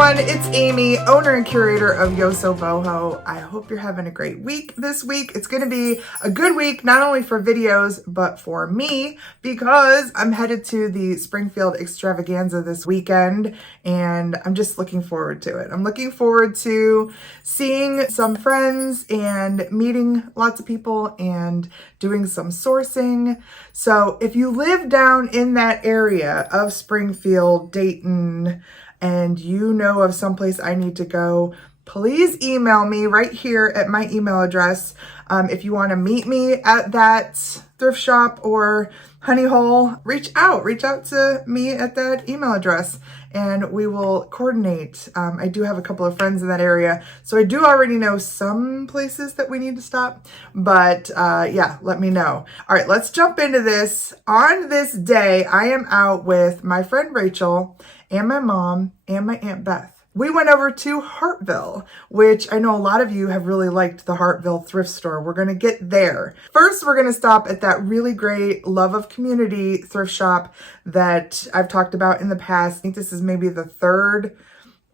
everyone, it's Amy, owner and curator of Yosoboho. I hope you're having a great week this week. It's going to be a good week, not only for videos, but for me, because I'm headed to the Springfield extravaganza this weekend, and I'm just looking forward to it. I'm looking forward to seeing some friends and meeting lots of people and doing some sourcing. So if you live down in that area of Springfield, Dayton, and you know of someplace I need to go, please email me right here at my email address. If you want to meet me at that thrift shop or honey hole, reach out to me at that email address and we will coordinate. I do have a couple of friends in that area, so I do already know some places that we need to stop, but yeah, let me know. All right, let's jump into this. On this day, I am out with my friend Rachel and my mom and my Aunt Beth. We went over to Hartville, which I know a lot of you have really liked the Hartville thrift store. We're going to get there. First, we're going to stop at that really great Love of Community thrift shop that I've talked about in the past. I think this is maybe the third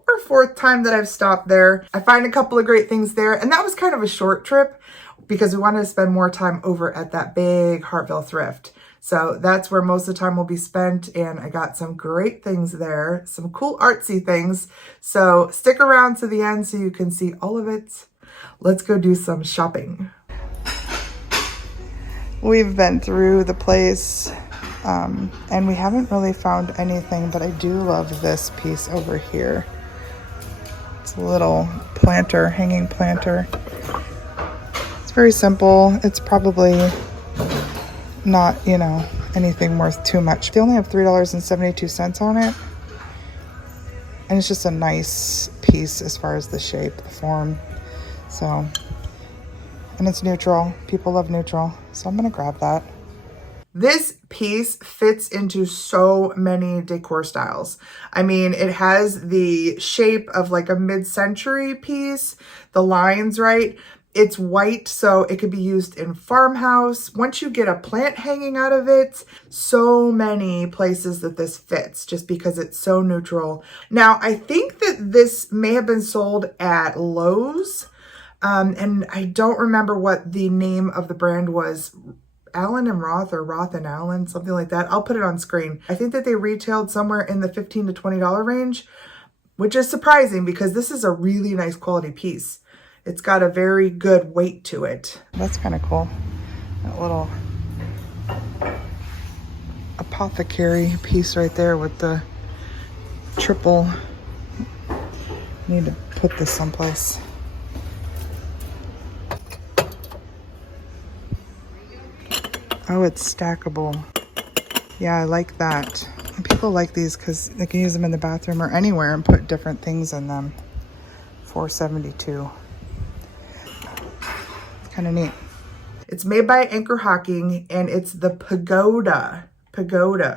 or fourth time that I've stopped there. I find a couple of great things there, and that was kind of a short trip because we wanted to spend more time over at that big Hartville thrift. So that's where most of the time will be spent, and I got some great things there, some cool artsy things. So stick around to the end so you can see all of it. Let's go do some shopping. We've been through the place, and we haven't really found anything, but I do love this piece over here. It's a little planter, hanging planter. It's very simple. It's probably not, you know, anything worth too much. They only have $3.72 on it. And it's just a nice piece as far as the shape, the form. So, and it's neutral. People love neutral. So I'm going to grab that. This piece fits into so many decor styles. I mean, it has the shape of like a mid-century piece, the lines, right? It's white, so it could be used in farmhouse. Once you get a plant hanging out of it, so many places that this fits just because it's so neutral. Now, I think that this may have been sold at Lowe's, and I don't remember what the name of the brand was. Allen and Roth or Roth and Allen, something like that. I'll put it on screen. I think that they retailed somewhere in the $15 to $20 range, which is surprising because this is a really nice quality piece. It's got a very good weight to it. That's kind of cool. That little apothecary piece right there with the triple. Need to put this someplace. Oh, it's stackable. Yeah, I like that. And people like these because they can use them in the bathroom or anywhere and put different things in them. $4.72. Kind of neat. It's made by Anchor Hocking, and it's the pagoda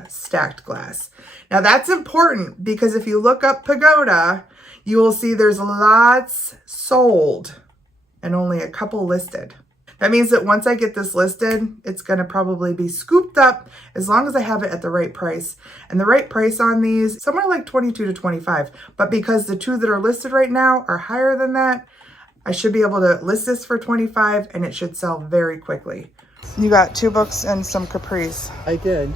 stacked glass. Now that's important because if you look up pagoda, you will see there's lots sold and only a couple listed. That means that once I get this listed, it's going to probably be scooped up as long as I have it at the right price. And the right price on these, somewhere like $22 to $25. But because the two that are listed right now are higher than that, I should be able to list this for $25 and it should sell very quickly. You got 2 books and some capris. I did.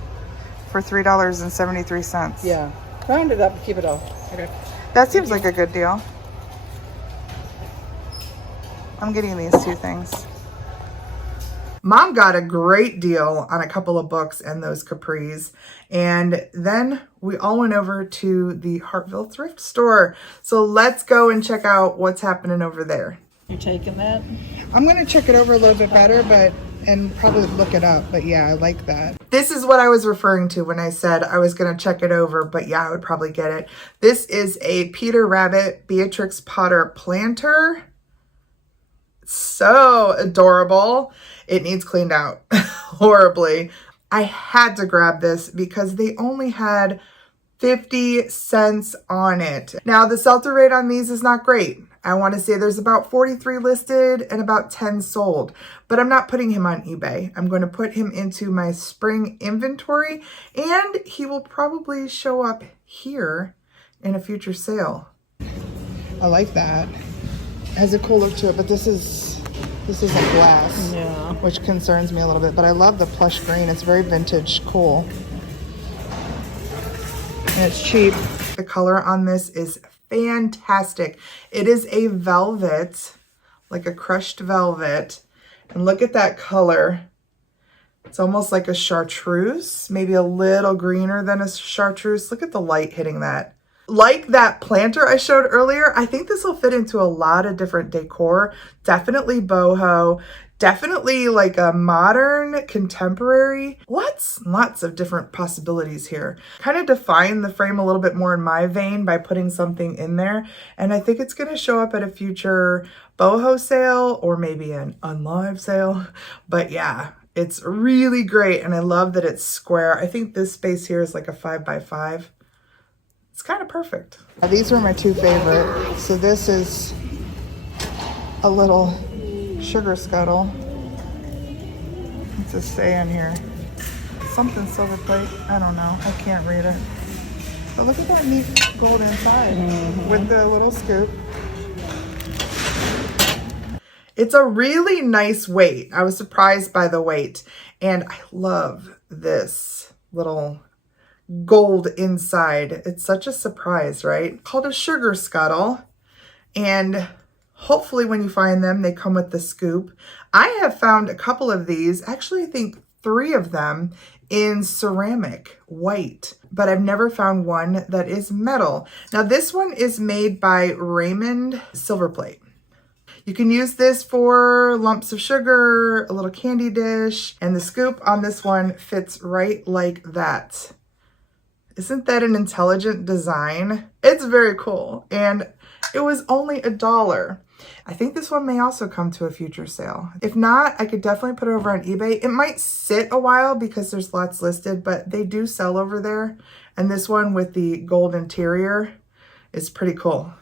For $3.73. Yeah. Round it up and keep it all. Okay. That seems like a good deal. I'm getting these 2 things. Mom got a great deal on a couple of books and those capris. And then we all went over to the Hartville thrift store. So let's go and check out what's happening over there. You taking that? I'm going to check it over a little bit better, and probably look it up. But yeah, I like that. This is what I was referring to when I said I was going to check it over. But yeah, I would probably get it. This is a Peter Rabbit Beatrix Potter planter. So adorable. It needs cleaned out horribly. I had to grab this because they only had 50 cents on it. Now the sell-through rate on these is not great. I want to say there's about 43 listed and about 10 sold, but I'm not putting him on eBay. I'm going to put him into my spring inventory, and he will probably show up here in a future sale. I like that. It has a cool look to it, but this isn't glass, Yeah. which concerns me a little bit. But I love the plush green. It's very vintage, cool. And it's cheap. The color on this is fantastic. It is a velvet, like a crushed velvet. And look at that color. It's almost like a chartreuse, maybe a little greener than a chartreuse. Look at the light hitting that. Like that planter I showed earlier, I think this will fit into a lot of different decor. Definitely boho, definitely like a modern, contemporary. Lots of different possibilities here. Kind of define the frame a little bit more in my vein by putting something in there. And I think it's gonna show up at a future boho sale or maybe an unlive sale. But yeah, it's really great. And I love that it's square. I think this space here is like a 5x5. It's kind of perfect. These were my two favorite. So this is a little sugar scuttle. What's it say in here? Something silver plate. I don't know. I can't read it. But look at that neat gold inside with the little scoop. It's a really nice weight. I was surprised by the weight. And I love this little gold inside. It's such a surprise, right? Called a sugar scuttle. And hopefully when you find them, they come with the scoop. I have found a couple of these, actually I think 3 of them in ceramic white, but I've never found one that is metal. Now this one is made by Raymond Silver Plate. You can use this for lumps of sugar, a little candy dish, and the scoop on this one fits right like that. Isn't that an intelligent design? It's very cool. And it was only $1. I think this one may also come to a future sale. If not, I could definitely put it over on eBay. It might sit a while because there's lots listed, but they do sell over there. And this one with the gold interior is pretty cool.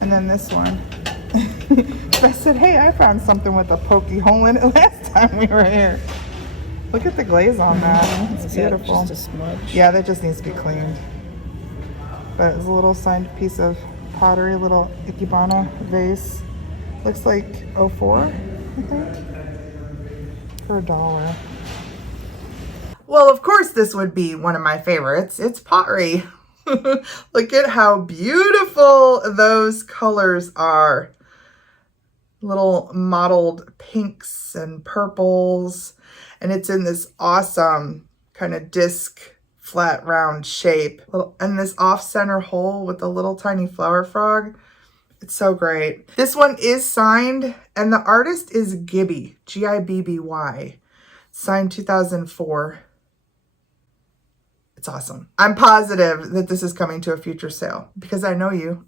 And then this one. I said, hey, I found something with a pokey hole in it last time we were here. Look at the glaze on that. It's beautiful. Just a smudge. Yeah, that just needs to be cleaned. But it's a little signed piece of pottery, little Ikebana vase. Looks like 04, I think, for $1. Well, of course, this would be one of my favorites. It's pottery. Look at how beautiful those colors are. Little mottled pinks and purples. And it's in this awesome kind of disc, flat, round shape. And this off-center hole with a little tiny flower frog. It's so great. This one is signed, and the artist is Gibby, Gibby. Signed 2004. It's awesome. I'm positive that this is coming to a future sale because I know you.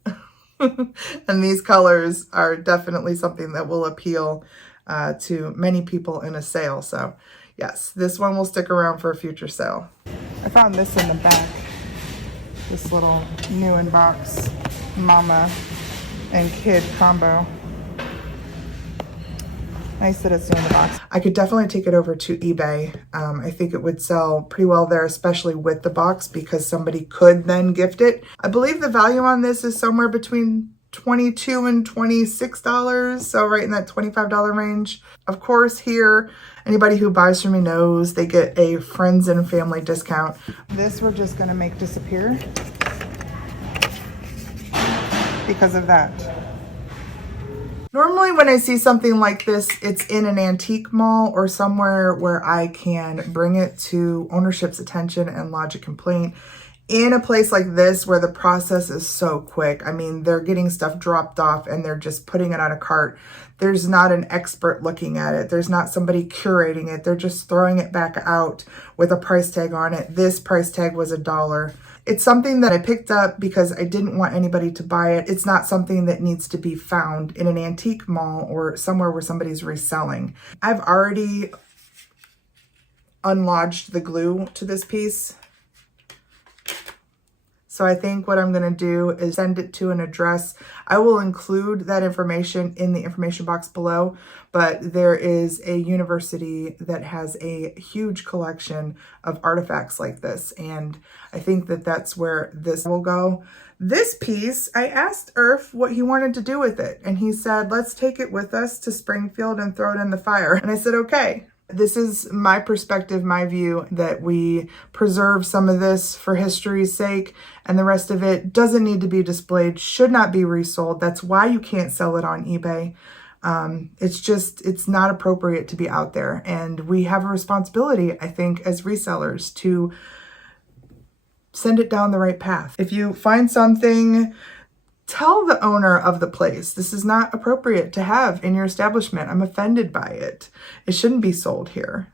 And these colors are definitely something that will appeal to many people in a sale. So yes, this one will stick around for a future sale. I found this in the back. This little new in box mama and kid combo. Nice that it's new in the box. I could definitely take it over to eBay. I think it would sell pretty well there, especially with the box, because somebody could then gift it. I believe the value on this is somewhere between $22 and $26, so right in that $25 range. Of course, here, anybody who buys from me knows they get a friends and family discount. This we're just gonna make disappear because of that. Normally when I see something like this, it's in an antique mall or somewhere where I can bring it to ownership's attention and lodge a complaint. In a place like this where the process is so quick, I mean, they're getting stuff dropped off and they're just putting it on a cart. There's not an expert looking at it. There's not somebody curating it. They're just throwing it back out with a price tag on it. This price tag was $1. It's something that I picked up because I didn't want anybody to buy it. It's not something that needs to be found in an antique mall or somewhere where somebody's reselling. I've already unlodged the glue to this piece. So I think what I'm going to do is send it to an address. I will include that information in the information box below, but there is a university that has a huge collection of artifacts like this, and I think that that's where this will go. This piece, I asked Irf what he wanted to do with it, and he said, let's take it with us to Springfield and throw it in the fire. And I said, okay. This is my perspective, my view, that we preserve some of this for history's sake, and the rest of it doesn't need to be displayed, should not be resold. That's why you can't sell it on eBay. It's not appropriate to be out there. And we have a responsibility, I think, as resellers to send it down the right path. If you find something, tell the owner of the place, this is not appropriate to have in your establishment. I'm offended by it. It shouldn't be sold here.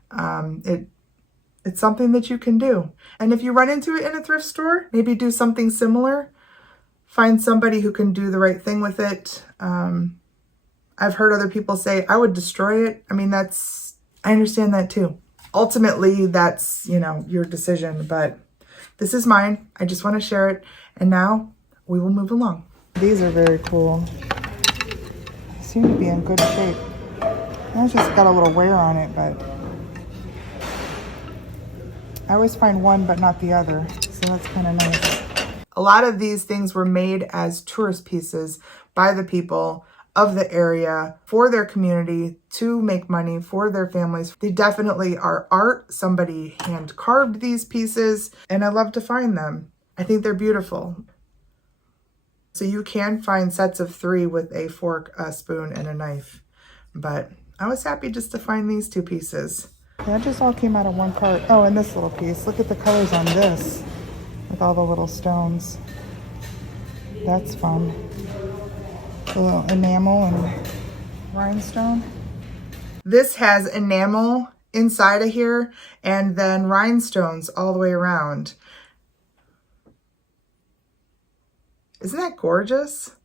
It's something that you can do. And if you run into it in a thrift store, maybe do something similar. Find somebody who can do the right thing with it. I've heard other people say, I would destroy it. I mean, I understand that too. Ultimately, that's, your decision, but this is mine. I just want to share it. And now we will move along. These are very cool. They seem to be in good shape. It's just got a little wear on it, but I always find one but not the other, so that's kind of nice. A lot of these things were made as tourist pieces by the people of the area for their community to make money for their families. They definitely are art. Somebody hand carved these pieces, and I love to find them. I think they're beautiful. So you can find sets of 3 with a fork, a spoon, and a knife. But I was happy just to find these 2 pieces. That just all came out of one part. Oh, and this little piece. Look at the colors on this with all the little stones. That's fun. A little enamel and rhinestone. This has enamel inside of here and then rhinestones all the way around. Isn't that gorgeous?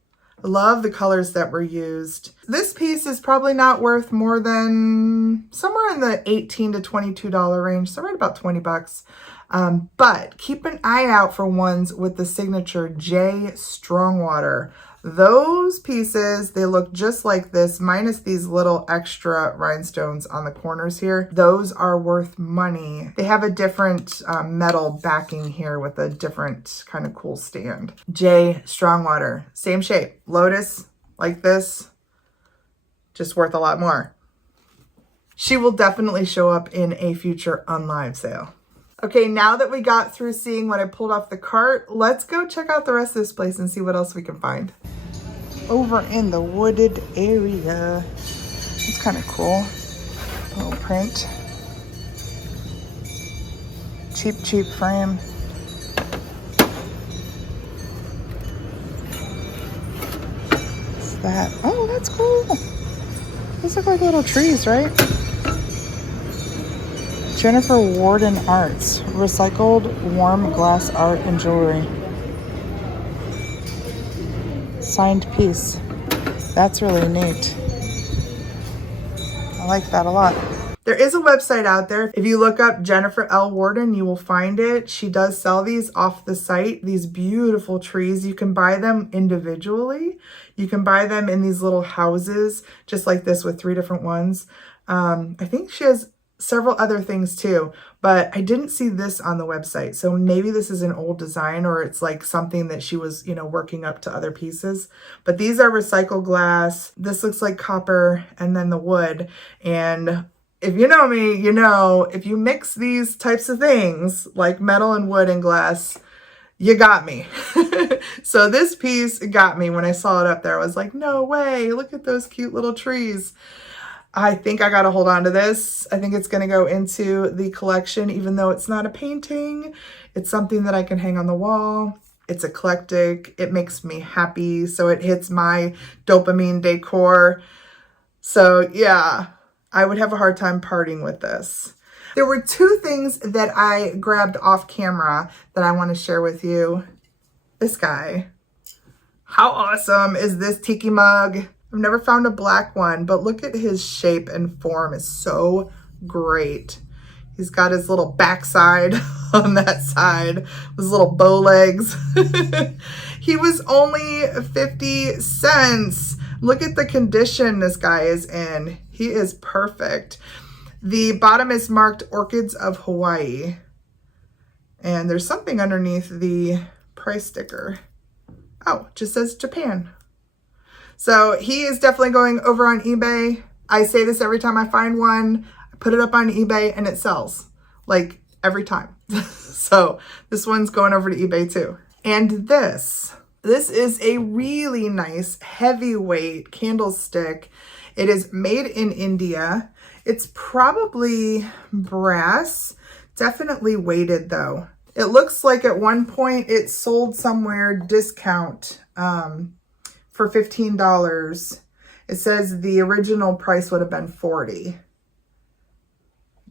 I love the colors that were used. This piece is probably not worth more than somewhere in the $18 to $22 range, so right about 20 bucks. But keep an eye out for ones with the signature J Strongwater. Those pieces, they look just like this, minus these little extra rhinestones on the corners here. Those are worth money. They have a different metal backing here with a different kind of cool stand. J Strongwater, same shape, lotus like this, just worth a lot more. She will definitely show up in a future unlive sale. Okay, now that we got through seeing what I pulled off the cart, let's go check out the rest of this place and see what else we can find. Over in the wooded area. It's kind of cool. Little print. Cheap frame. What's that? Oh, that's cool. These look like little trees, right? Jennifer Warden Arts, recycled warm glass art and jewelry. Signed piece. That's really neat. I like that a lot. There is a website out there. If you look up Jennifer L. Warden, you will find it. She does sell these off the site, these beautiful trees. You can buy them individually. You can buy them in these little houses, just like this with 3 different ones. I think she has several other things too, but I didn't see this on the website. So maybe this is an old design or it's like something that she was, working up to other pieces. But these are recycled glass. This looks like copper and then the wood. And if you know me, if you mix these types of things like metal and wood and glass, you got me. So this piece got me when I saw it up there. I was like, no way, look at those cute little trees. I think I got to hold on to this. I think it's going to go into the collection, even though it's not a painting. It's something that I can hang on the wall. It's eclectic. It makes me happy. So it hits my dopamine decor. So yeah, I would have a hard time parting with this. There were 2 things that I grabbed off camera that I want to share with you. This guy. How awesome is this tiki mug? I've never found a black one, but look at his shape and form is so great. He's got his little backside on that side, his little bow legs. He was only 50 cents. Look at the condition this guy is in. He is perfect. The bottom is marked Orchids of Hawaii. And there's something underneath the price sticker. Oh, it just says Japan. So he is definitely going over on eBay. I say this every time I find one. I put it up on eBay and it sells. Like every time. So this one's going over to eBay too. And this is a really nice heavyweight candlestick. It is made in India. It's probably brass, definitely weighted though. It looks like at one point it sold somewhere discount for $15. It says the original price would have been $40.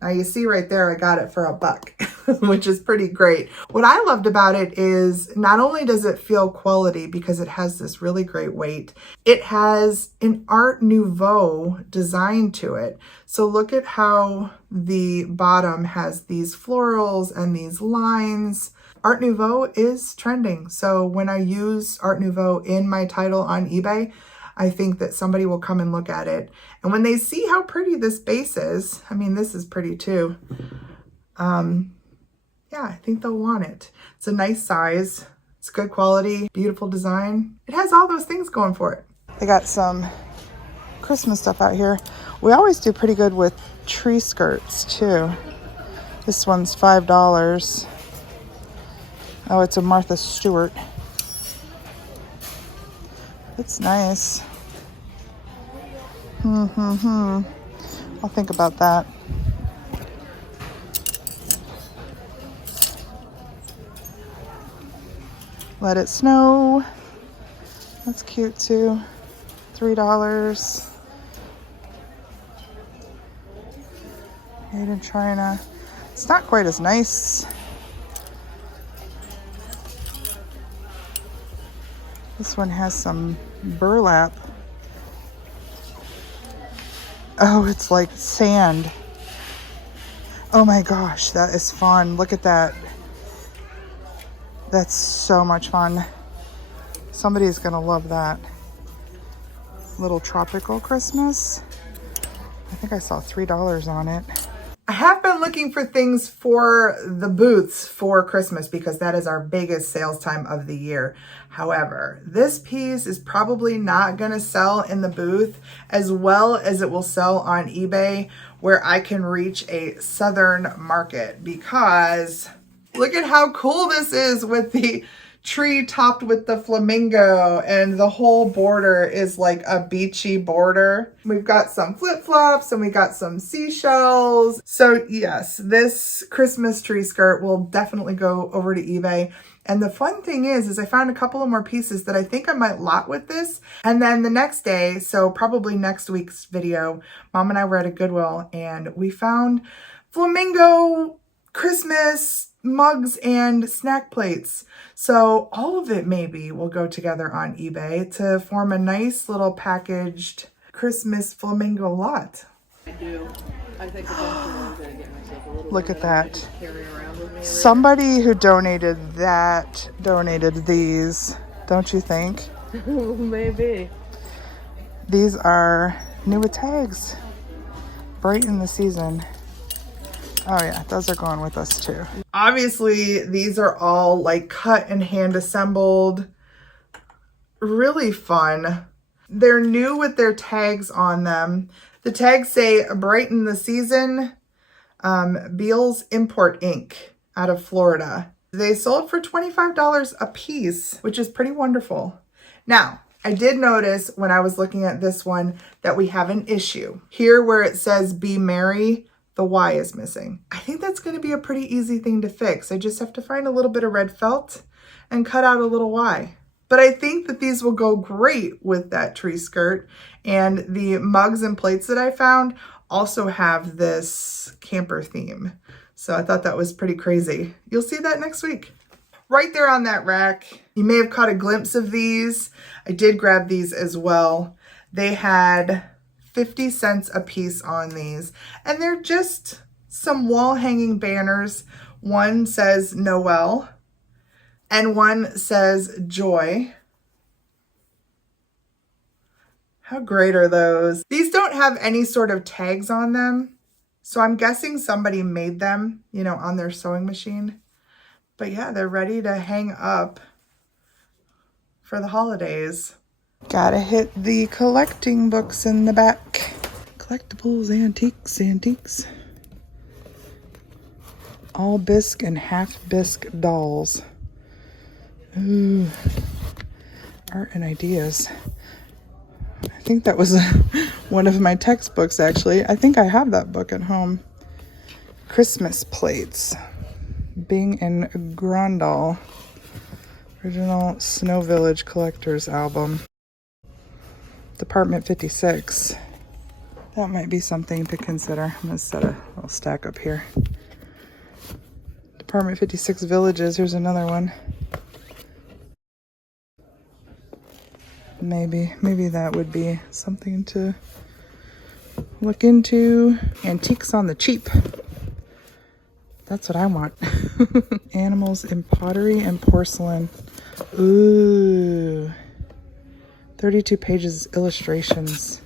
Now you see right there, I got it for $1, which is pretty great. What I loved about it is not only does it feel quality because it has this really great weight, it has an Art Nouveau design to it. So look at how the bottom has these florals and these lines. Art Nouveau is trending. So when I use Art Nouveau in my title on eBay, I think that somebody will come and look at it. And when they see how pretty this base is, I mean, this is pretty too. Yeah, I think they'll want it. It's a nice size. It's good quality, beautiful design. It has all those things going for it. They got some Christmas stuff out here. We always do pretty good with tree skirts too. This one's $5. Oh, it's a Martha Stewart. It's nice. I'll think about that. Let It Snow. That's cute too. $3. Made in China. It's not quite as nice. This one has some burlap. Oh, it's like sand. Oh my gosh, that is fun. Look at that. That's so much fun. Somebody's gonna love that. Little tropical Christmas. I think I saw $3 on it. I have been looking for things for the booths for Christmas because that is our biggest sales time of the year. However, this piece is probably not going to sell in the booth as well as it will sell on eBay, where I can reach a southern market, because look at how cool this is with the tree topped with the flamingo, and the whole border is like a beachy border. We've got some flip-flops and we got some seashells. So yes, this Christmas tree skirt will definitely go over to eBay. And the fun thing is I found a couple of more pieces that I think I might lot with this. And then the next day, so probably next week's video, Mom and I were at a Goodwill and we found flamingo Christmas mugs and snack plates. So all of it maybe will go together on eBay to form a nice little packaged Christmas flamingo lot. I do. I think eventually I'm going to get myself a little Look at that. to carry around with me. Somebody who donated that donated these, don't you think? Maybe. These are new with tags. Brighten the season. Oh yeah, those are going with us too. Obviously, these are all like cut and hand assembled. Really fun. They're new with their tags on them. The tags say brighten the season, Beals Import Inc. out of Florida. They sold for $25 a piece, which is pretty wonderful. Now, I did notice when I was looking at this one that we have an issue. Here where it says be merry, the Y is missing. I think that's going to be a pretty easy thing to fix. I just have to find a little bit of red felt and cut out a little Y. But I think that these will go great with that tree skirt. And the mugs and plates that I found also have this camper theme. So I thought that was pretty crazy. You'll see that next week. Right there on that rack, you may have caught a glimpse of these. I did grab these as well. They had 50 cents a piece on these, and they're just some wall hanging banners. One says Noel and one says Joy. How great are those? These don't have any sort of tags on them, so I'm guessing somebody made them, you know, on their sewing machine. But yeah, they're ready to hang up for the holidays. Gotta hit the collecting books in the back. Collectibles, antiques. All bisque and half bisque dolls. Ooh, art and ideas. I think that was one of my textbooks, actually. I think I have that book at home. Christmas plates. Bing and Grandal. Original Snow Village Collector's Album. Department 56. That might be something to consider. I'm going to set a little stack up here. Department 56 Villages. Here's another one. Maybe that would be something to look into. Antiques on the cheap. That's what I want. Animals in pottery and porcelain. Ooh. 32 pages illustrations.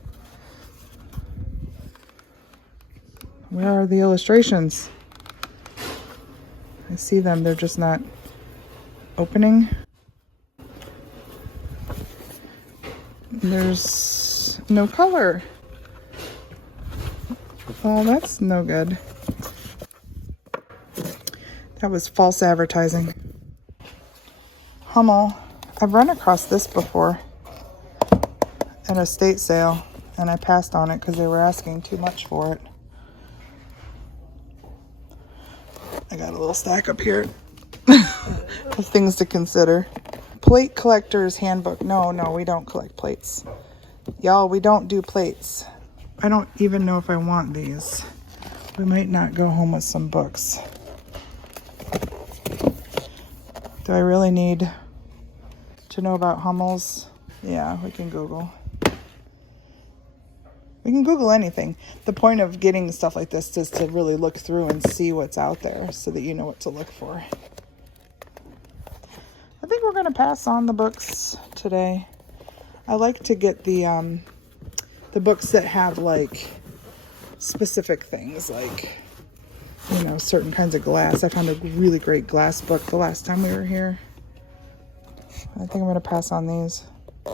Where are the illustrations? I see them, they're just not opening. There's no color. Well, that's no good. That was false advertising. Hummel. I've run across this before at a estate sale, and I passed on it because they were asking too much for it. I got a little stack up here of things to consider. Plate Collector's Handbook. No, we don't collect plates. Y'all, we don't do plates. I don't even know if I want these. We might not go home with some books. Do I really need to know about Hummels? Yeah, we can Google. We can Google anything. The point of getting stuff like this is to really look through and see what's out there so that you know what to look for. I think we're going to pass on the books today. I like to get the books that have like specific things, like, you know, certain kinds of glass. I found a really great glass book the last time we were here. I think I'm going to pass on these.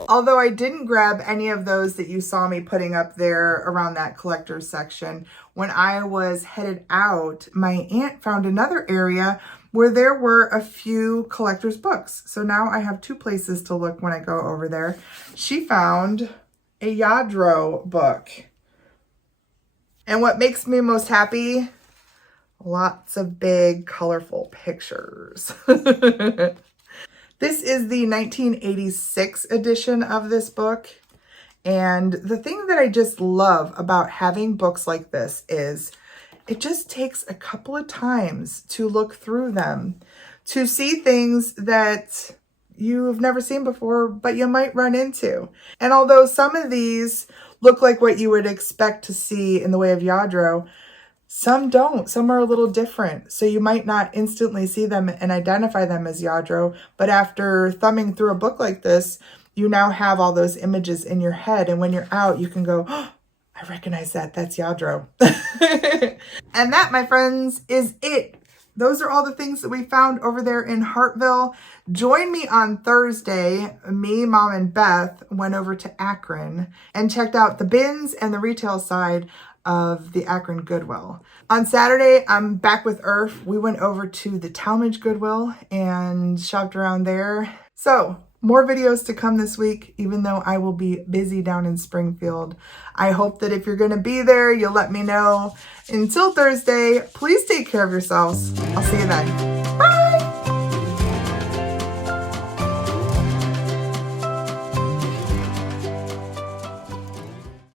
Although I didn't grab any of those that you saw me putting up there around that collector's section, when I was headed out, my aunt found another area where there were a few collector's books. So now I have two places to look when I go over there. She found a Yadro book. And what makes me most happy? Lots of big, colorful pictures. This is the 1986 edition of this book. And the thing that I just love about having books like this is it just takes a couple of times to look through them, to see things that you've never seen before, but you might run into. And although some of these look like what you would expect to see in the way of Yadro, some don't. Some are a little different. So you might not instantly see them and identify them as Yadro, but after thumbing through a book like this, you now have all those images in your head. And when you're out, you can go, oh, I recognize that. That's Yadro. And that, my friends, is it. Those are all the things that we found over there in Hartville. Join me on Thursday. Me, Mom, and Beth went over to Akron and checked out the bins and the retail side of the Akron Goodwill. On Saturday, I'm back with Irf. We went over to the Talmadge Goodwill and shopped around there. So more videos to come this week, even though I will be busy down in Springfield. I hope that if you're going to be there, you'll let me know. Until Thursday, please take care of yourselves. I'll see you then.